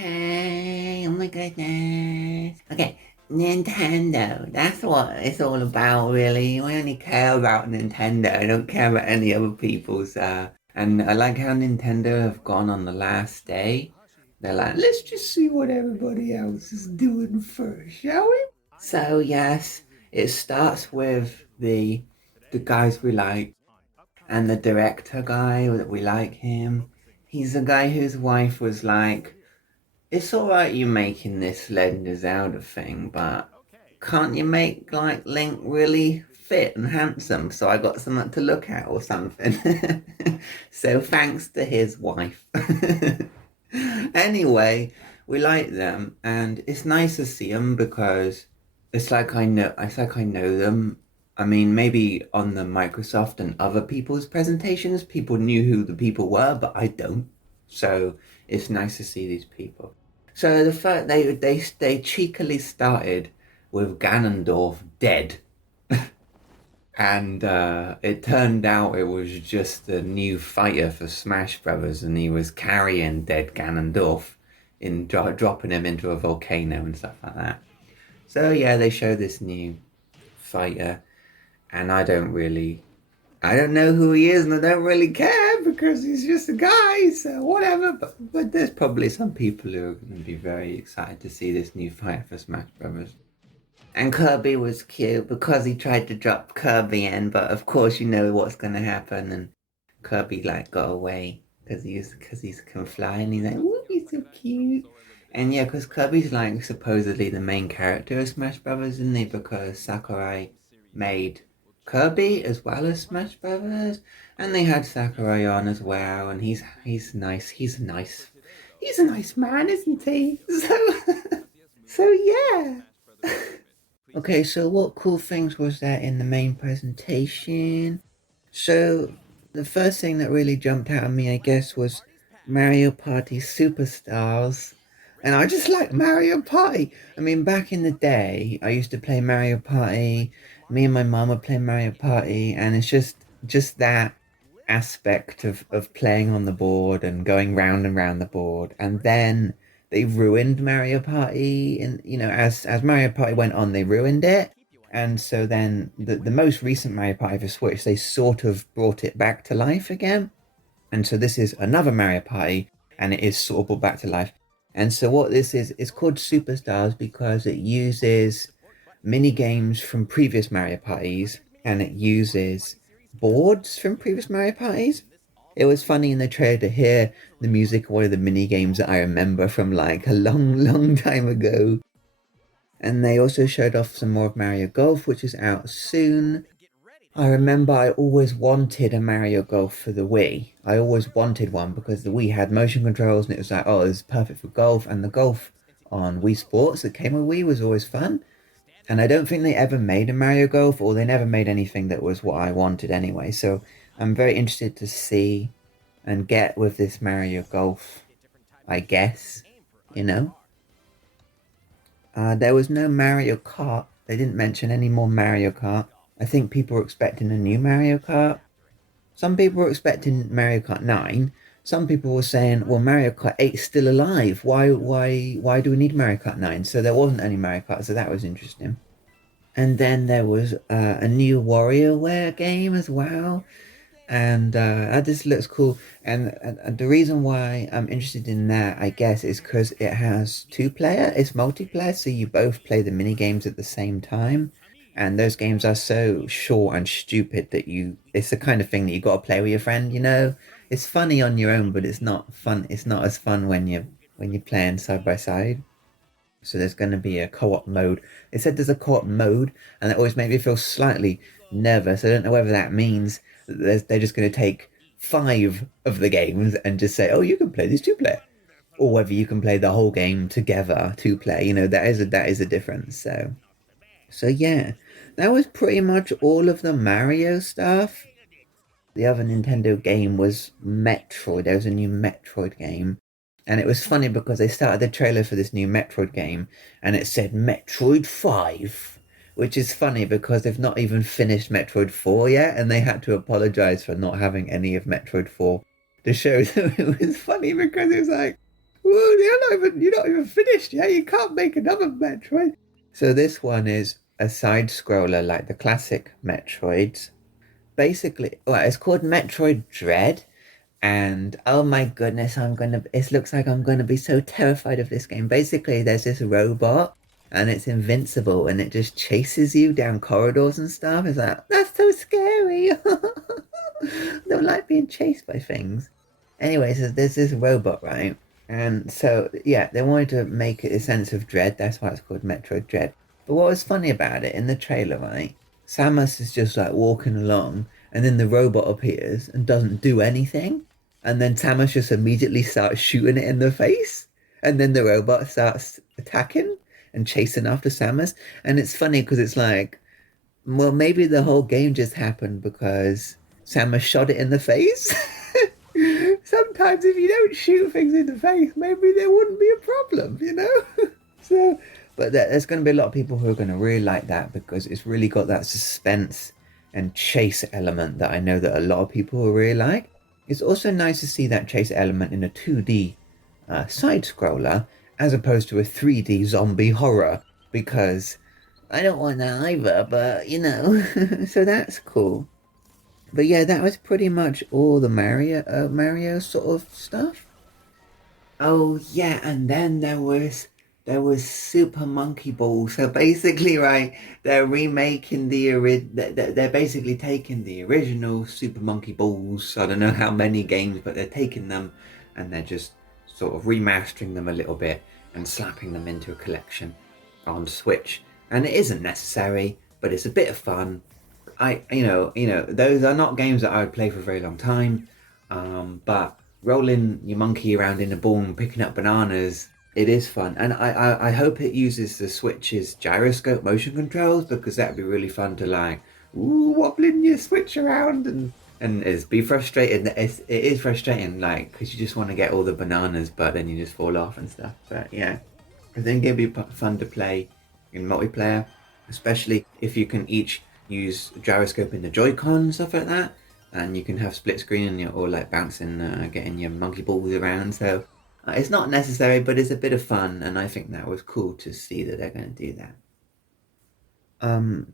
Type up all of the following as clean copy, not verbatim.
Okay, oh my goodness. Okay, Nintendo. That's what it's all about, really. We only care about Nintendo. I don't care about any other people's. And I like how Nintendo have gone on the last day. They're like, let's just see what everybody else is doing first, shall we? So yes, it starts with the guys we like, and the director guy that we like him. He's a guy whose wife was like, it's alright you making this Legend of Zelda thing, but can't you make like Link really fit and handsome so I got something to look at or something? So thanks to his wife. Anyway, we like them and it's nice to see them because it's like I know them. I mean, maybe on the Microsoft and other people's presentations, people knew who the people were, but I don't. So it's nice to see these people. So the fact they cheekily started with Ganondorf dead, and it turned out it was just a new fighter for Smash Brothers, and he was carrying dead Ganondorf in dropping him into a volcano and stuff like that. So yeah, they show this new fighter, and I don't know who he is, and I don't really care because he's just a guy, so whatever. But there's probably some people who are going to be very excited to see this new fighter for Smash Brothers. And Kirby was cute because he tried to drop Kirby in, but of course you know what's going to happen, and Kirby like got away because he can fly, and he's like, "Ooh, he's so cute." And yeah, because Kirby's like supposedly the main character of Smash Brothers, isn't he? Because Sakurai made Kirby as well as Smash Brothers, and they had Sakurai on as well, and he's nice. He's a nice man, isn't he? So yeah. Okay, so what cool things was there in the main presentation? So the first thing that really jumped out at me, I guess, was Mario Party Superstars. And I just like Mario Party. I mean, back in the day, I used to play Mario Party. Me and my mum would play Mario Party, and it's just that aspect of playing on the board and going round and round the board. And then they ruined Mario Party, and as Mario Party went on, they ruined it. And so then the most recent Mario Party for Switch, they sort of brought it back to life again. And so this is another Mario Party, and it is sort of brought back to life. And so what this is called Superstars because it uses mini games from previous Mario Parties, and it uses boards from previous Mario Parties. It was funny in the trailer to hear the music of one of the mini games that I remember from like a long, long time ago. And they also showed off some more of Mario Golf, which is out soon. I remember I always wanted a Mario Golf for the Wii. I always wanted one because the Wii had motion controls and it was like, oh, this is perfect for golf. And the golf on Wii Sports that came with Wii was always fun. And I don't think they ever made a Mario Golf, or they never made anything that was what I wanted anyway. So I'm very interested to see and get with this Mario Golf, I guess, you know. There was no Mario Kart. They didn't mention any more Mario Kart. I think people were expecting a new Mario Kart. Some people were expecting Mario Kart 9. Some people were saying, well, Mario Kart 8 is still alive. Why do we need Mario Kart 9? So there wasn't any Mario Kart, so that was interesting. And then there was a new WarioWare game as well. And that just looks cool. And the reason why I'm interested in that, I guess, is because it has two-player. It's multiplayer, so you both play the mini games at the same time. And those games are so short and stupid that it's the kind of thing that you got to play with your friend, you know? It's funny on your own, but it's not fun. It's not as fun when you're playing side by side. So there's going to be a co-op mode. It said there's a co-op mode, and it always made me feel slightly nervous. I don't know whether that means that they're just going to take 5 of the games and just say, "Oh, you can play this two-player," or whether you can play the whole game together two-player. That is a difference. So yeah, that was pretty much all of the Mario stuff. The other Nintendo game was Metroid. There was a new Metroid game. And it was funny because they started the trailer for this new Metroid game and it said Metroid 5, which is funny because they've not even finished Metroid 4 yet and they had to apologize for not having any of Metroid 4 to show. So it was funny because it was like, well, you're not even finished yet. You can't make another Metroid. So this one is a side scroller like the classic Metroids. Basically, well, it's called Metroid Dread. And oh my goodness, it looks like I'm gonna be so terrified of this game. Basically, there's this robot and it's invincible and it just chases you down corridors and stuff. It's like, that's so scary. Don't like being chased by things. Anyway, so there's this robot, right? And so, yeah, they wanted to make it a sense of dread. That's why it's called Metroid Dread. But what was funny about it in the trailer, right? Samus is just like walking along, and then the robot appears and doesn't do anything. And then Samus just immediately starts shooting it in the face. And then the robot starts attacking and chasing after Samus. And it's funny because it's like, well, maybe the whole game just happened because Samus shot it in the face. Sometimes if you don't shoot things in the face, maybe there wouldn't be a problem, you know? So, but there's going to be a lot of people who are going to really like that because it's really got that suspense and chase element that I know that a lot of people will really like. It's also nice to see that chase element in a 2D side scroller as opposed to a 3D zombie horror because I don't want that either, but you know, so that's cool. But yeah, that was pretty much all the Mario sort of stuff. Oh yeah, and then there was Super Monkey Ball. So basically, right, they're remaking they're basically taking the original Super Monkey Balls. I don't know how many games, but they're taking them and they're just sort of remastering them a little bit and slapping them into a collection on Switch. And it isn't necessary, but it's a bit of fun. Those are not games that I would play for a very long time. But rolling your monkey around in a ball and picking up bananas, it is fun. And I hope it uses the Switch's gyroscope motion controls because that'd be really fun to like, wobbling your Switch around and it's be frustrated. It is frustrating, like, because you just want to get all the bananas, but then you just fall off and stuff. But yeah, I think it'd be fun to play in multiplayer, especially if you can each use gyroscope in the Joy-Con and stuff like that, and you can have split screen and you're all like bouncing, getting your monkey balls around. So it's not necessary, but it's a bit of fun, and I think that was cool to see that they're going to do that.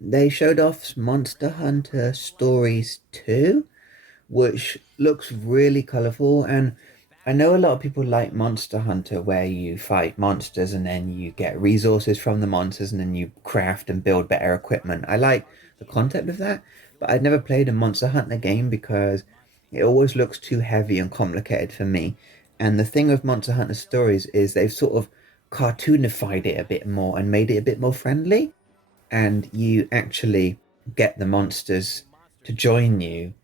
They showed off Monster Hunter Stories 2, which looks really colorful. And I know a lot of people like Monster Hunter, where you fight monsters and then you get resources from the monsters and then you craft and build better equipment. I like the concept of that, but I'd never played a Monster Hunter game because it always looks too heavy and complicated for me. And the thing with Monster Hunter Stories is they've sort of cartoonified it a bit more and made it a bit more friendly, and you actually get the monsters to join you,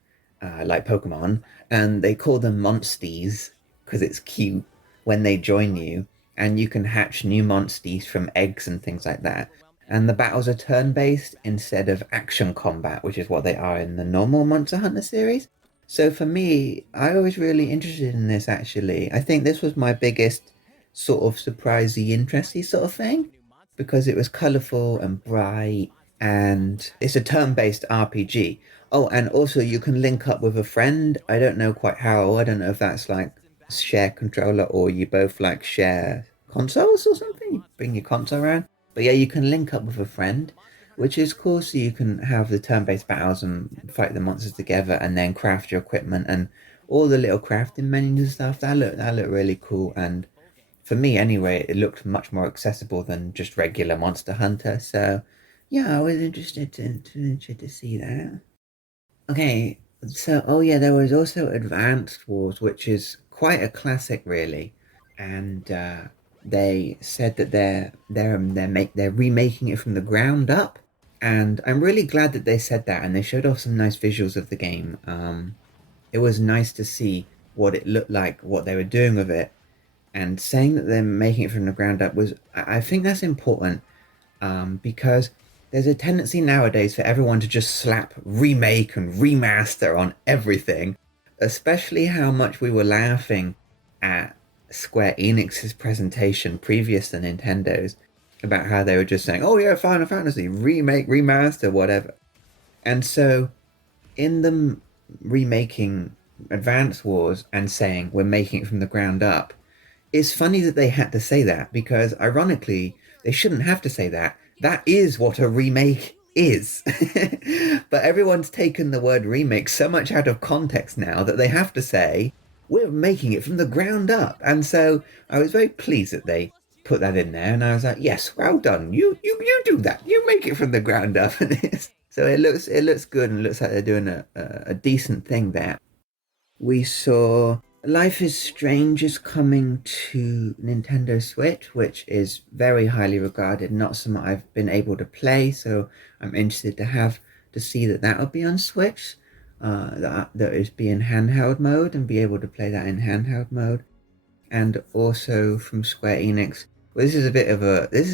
like Pokemon, and they call them Monsties because it's cute when they join you, and you can hatch new Monsties from eggs and things like that. And the battles are turn based instead of action combat, which is what they are in the normal Monster Hunter series. So for me, I was really interested in this actually. I think this was my biggest sort of surprisey, interesty sort of thing because it was colorful and bright, and it's a turn-based RPG. Oh, and also you can link up with a friend. I don't know quite how. I don't know if that's like share controller or you both like share consoles or something. You bring your console around. But yeah, you can link up with a friend, which is cool. So you can have the turn-based battles and fight the monsters together, and then craft your equipment and all the little crafting menus and stuff. That looked really cool, and for me anyway, it looked much more accessible than just regular Monster Hunter. So yeah, I was interested to see that. Okay, so oh yeah, there was also Advanced Wars, which is quite a classic really, and they said that they're remaking it from the ground up, and I'm really glad that they said that, and they showed off some nice visuals of the game. It was nice to see what it looked like, what they were doing with it, and saying that they're making it from the ground up was I think that's important, because there's a tendency nowadays for everyone to just slap remake and remaster on everything, especially how much we were laughing at Square Enix's presentation previous to Nintendo's about how they were just saying, oh yeah, Final Fantasy remake, remaster, whatever. And so in them remaking Advance Wars and saying we're making it from the ground up, It's funny that they had to say that because, ironically, they shouldn't have to say that. That is what a remake is. But everyone's taken the word remake so much out of context now that they have to say, we're making it from the ground up. And so I was very pleased that they put that in there. And I was like, yes, well done. You do that. You make it from the ground up. So it looks good and looks like they're doing a decent thing there. We saw Life is Strange is coming to Nintendo Switch, which is very highly regarded, not something I've been able to play, so I'm interested to see that will be on Switch, that is be in handheld mode and be able to play that in handheld mode. And also from Square Enix. Well, this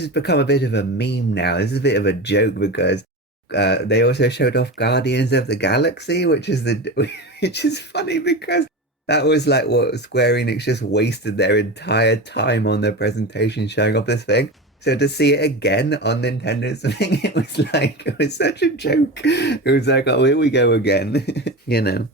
has become a bit of a meme now. This is a bit of a joke because they also showed off Guardians of the Galaxy, which is funny because that was like what Square Enix just wasted their entire time on their presentation showing off this thing. So to see it again on Nintendo's thing, it was such a joke. It was like, oh, here we go again, you know.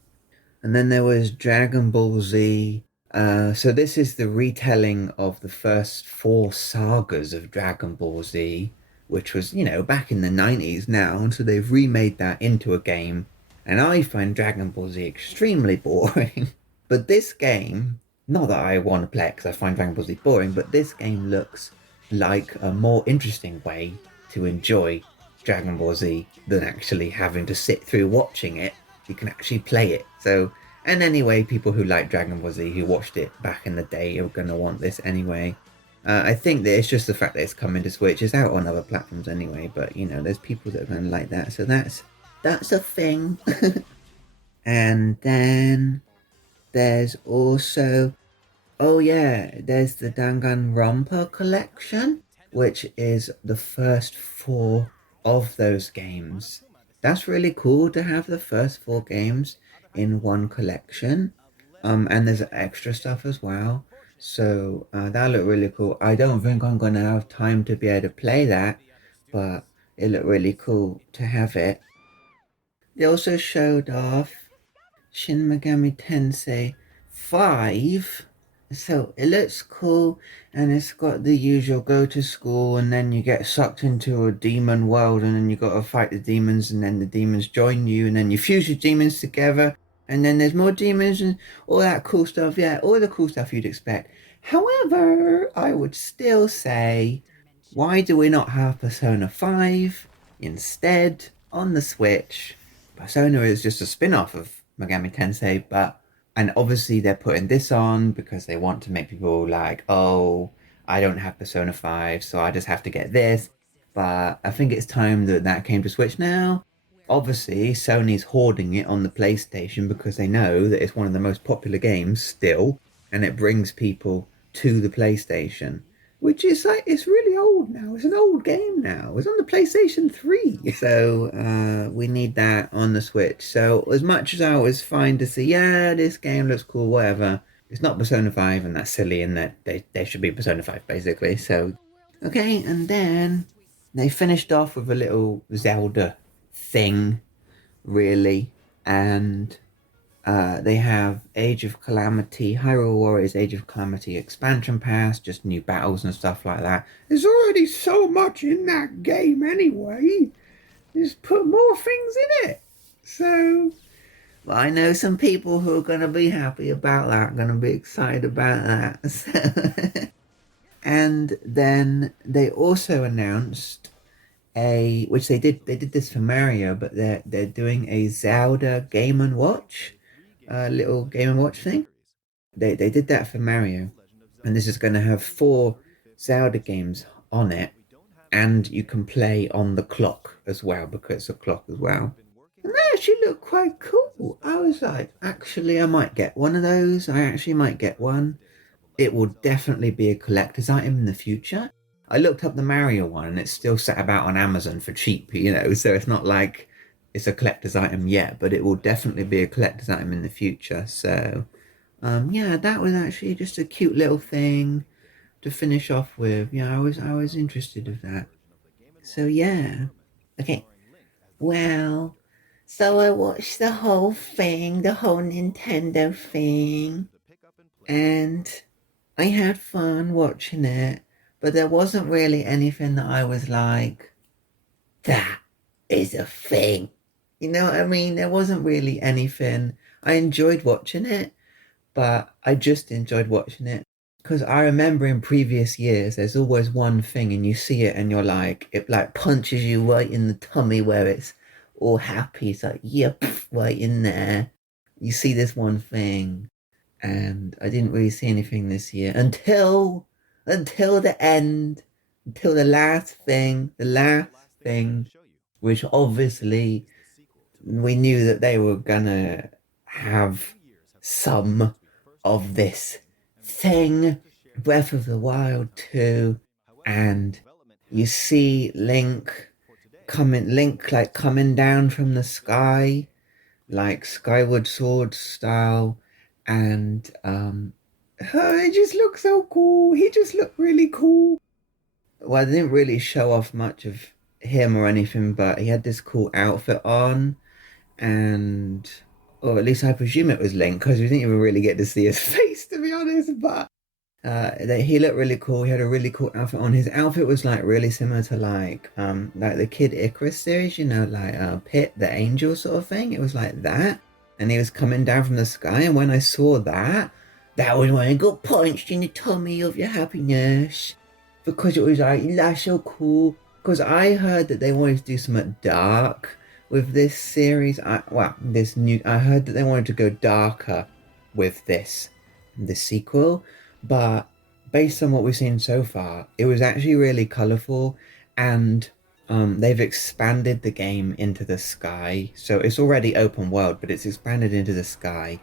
And then there was Dragon Ball Z. So this is the retelling of the first four sagas of Dragon Ball Z, which was, back in the 90s now. And so they've remade that into a game. And I find Dragon Ball Z extremely boring. But this game, not that I want to play it because I find Dragon Ball Z boring, but this game looks like a more interesting way to enjoy Dragon Ball Z than actually having to sit through watching it. You can actually play it. So, and anyway, people who like Dragon Ball Z, who watched it back in the day, are going to want this anyway. I think that it's just the fact that it's coming to Switch. It's out on other platforms anyway, but there's people that are going to like that. So that's a thing. And then there's also, oh yeah, there's the Danganronpa collection, which is the first four of those games. That's really cool to have the first four games in one collection. And there's extra stuff as well. So that looked really cool. I don't think I'm gonna have time to be able to play that, but it looked really cool to have it. They also showed off Shin Megami Tensei 5. So it looks cool and it's got the usual go to school and then you get sucked into a demon world and then you got to fight the demons and then the demons join you and then you fuse your demons together and then there's more demons and all that cool stuff. Yeah, all the cool stuff you'd expect. However, I would still say, why do we not have Persona 5 instead on the Switch? Persona is just a spin-off of Megami Tensei, and obviously they're putting this on because they want to make people like, oh, I don't have Persona 5, so I just have to get this. But I think it's time that came to Switch now. Obviously, Sony's hoarding it on the PlayStation because they know that it's one of the most popular games still, and it brings people to the PlayStation, which is like, it's really old now. It's an old game now. It's on the PlayStation 3. So we need that on the Switch. So as much as I was fine to see, yeah, this game looks cool, whatever, it's not Persona 5 and that's silly and that they should be Persona 5 basically. So, okay, and then they finished off with a little Zelda thing, really. And they have Age of Calamity, Hyrule Warriors Age of Calamity expansion pass, just new battles and stuff like that. There's already so much in that game anyway. Just put more things in it. So, well, I know some people who are going to be happy about that, going to be excited about that. So, and then they also announced which they did this for Mario, but they're doing a Zelda Game and Watch, little Game and Watch thing. They did that for Mario, and this is going to have four Zelda games on it, and you can play on the clock as well because it's a clock as well. And that actually looked quite cool. I was like, actually, I might get one of those. I actually might get one. It will definitely be a collector's item in the future. I looked up the Mario one and it's still sat about on Amazon for cheap, so it's not like it's a collector's item yet, but it will definitely be a collector's item in the future. So, yeah, that was actually just a cute little thing to finish off with. Yeah, I was interested in that. So yeah. Okay. Well, so I watched the whole thing, the whole Nintendo thing, and I had fun watching it, but there wasn't really anything that I was like, that is a thing. You know what I mean? There wasn't really anything. I enjoyed watching it, but I just enjoyed watching it. Because I remember in previous years, there's always one thing, and you see it, and you're like, it like punches you right in the tummy where it's all happy. It's like, yep, right in there. You see this one thing, and I didn't really see anything this year until the end, until the last thing, which obviously we knew that they were gonna have some of this thing, Breath of the Wild 2, and you see Link like coming down from the sky, like Skyward Sword style, and it just looked so cool. He just looked really cool. Well, they didn't really show off much of him or anything, but he had this cool outfit on, and or at least I presume it was Link because we didn't even really get to see his face, to be honest. But he looked really cool. He had a really cool outfit on. His outfit was like really similar to like the Kid Icarus series, you know, like Pit the Angel sort of thing. It was like that, and he was coming down from the sky. And when I saw that, that was when I got punched in the tummy of your happiness, because it was like, that's so cool. Because I heard that they wanted to do something dark with this series. I heard that they wanted to go darker with this sequel, but based on what we've seen so far, it was actually really colorful, and they've expanded the game into the sky. So it's already open world, but it's expanded into the sky,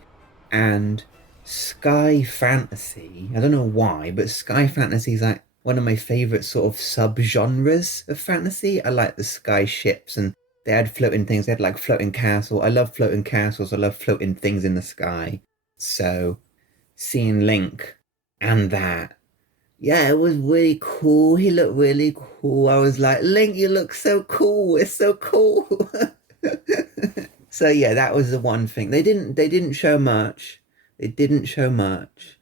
and sky fantasy. I don't know why, but sky fantasy is like one of my favorite sort of subgenres of fantasy. I like the sky ships, and they had floating things. They had like floating castle. I love floating castles. I love floating things in the sky. So seeing Link and that, yeah, it was really cool. He looked really cool. I was like, Link, you look so cool. It's so cool. So yeah, that was the one thing. They didn't show much. They didn't show much.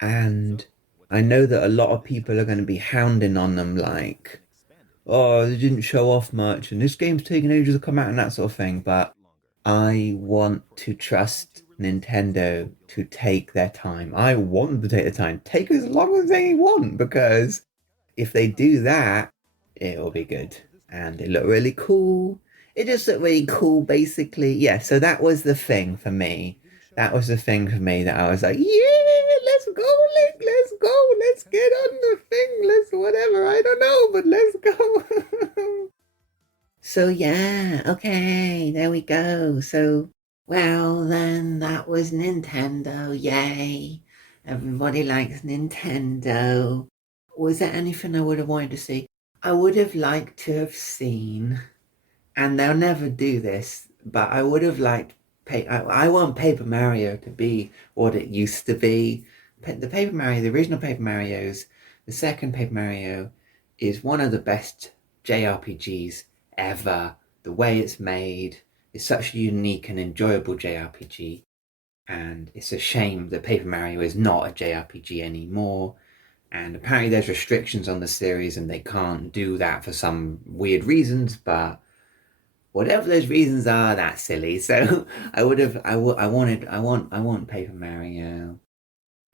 And I know that a lot of people are going to be hounding on them like, oh, they didn't show off much, and this game's taking ages to come out and that sort of thing. But I want to trust Nintendo to take their time. I want them to take their time. Take as long as they want, because if they do that, it'll be good. And it looked really cool. It just looked really cool, basically. Yeah, so that was the thing for me. That was the thing for me that I was like, yeah, let's go, Link, let's go, let's get on the thing, let's whatever, I don't know, but let's go. So yeah, okay, there we go. So, well, then that was Nintendo, yay. Everybody likes Nintendo. Was there anything I would have wanted to see? I would have liked to have seen, and they'll never do this, but I would have liked, I want Paper Mario to be what it used to be. The Paper Mario, the original Paper Mario's, the second Paper Mario is one of the best JRPGs ever. The way it's made is such a unique and enjoyable JRPG, and it's a shame that Paper Mario is not a JRPG anymore. And apparently there's restrictions on the series and they can't do that for some weird reasons, but whatever those reasons are, that's silly. So I want Paper Mario.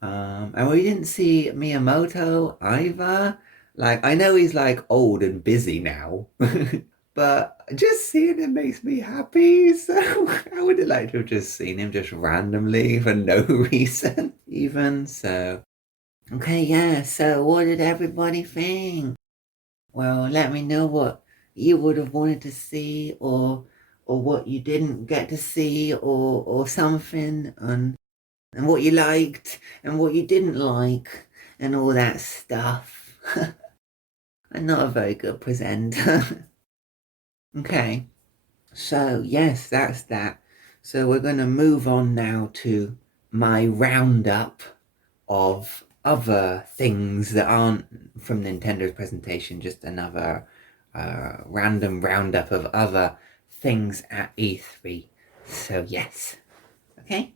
And we didn't see Miyamoto either. Like, I know he's like old and busy now, but just seeing him makes me happy. So I would have liked to have just seen him just randomly for no reason, even. So, okay, yeah. So, what did everybody think? Well, let me know what you would have wanted to see, or what you didn't get to see, or something, and what you liked and what you didn't like, and all that stuff. I'm not a very good presenter. Okay, so yes, that's that. So we're going to move on now to my roundup of other things that aren't from Nintendo's presentation, just another random roundup of other things at E3. So yes, okay.